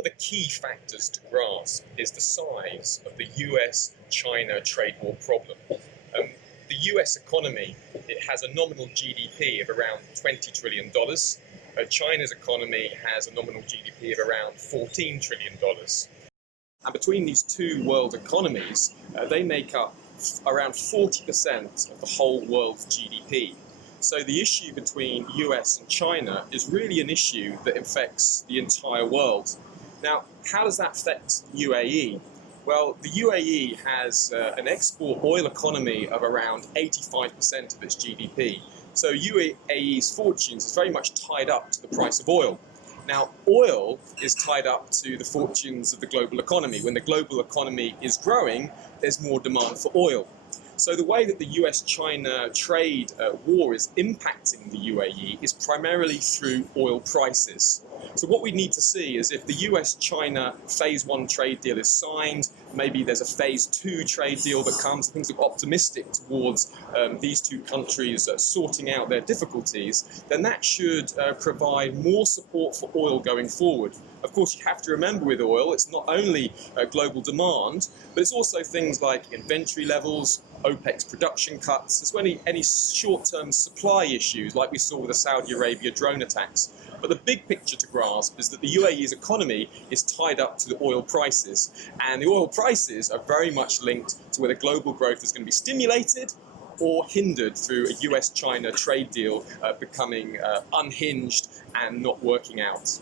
of the key factors to grasp is the size of the US-China trade war problem. The US economy, it has a nominal GDP of around $20 trillion. China's economy has a nominal GDP of around $14 trillion. And between these two world economies, they make up around 40% of the whole world's GDP. So the issue between US and China is really an issue that affects the entire world. Now, how does that affect UAE? Well, the UAE has an export oil economy of around 85% of its GDP. So UAE's fortunes is very much tied up to the price of oil. Now, oil is tied up to the fortunes of the global economy. When the global economy is growing, there's more demand for oil. So the way that the US-China trade war is impacting the UAE is primarily through oil prices. So what we need to see is if the US-China phase 1 trade deal is signed, maybe there's a phase 2 trade deal that comes, things look optimistic towards these two countries sorting out their difficulties, then that should provide more support for oil going forward. Of course, you have to remember with oil, it's not only global demand, but it's also things like inventory levels, OPEC's production cuts, as well as any short-term supply issues like we saw with the Saudi Arabia drone attacks. But the big picture to grasp is that the UAE's economy is tied up to the oil prices, and the oil prices are very much linked to whether global growth is going to be stimulated or hindered through a US-China trade deal becoming unhinged and not working out.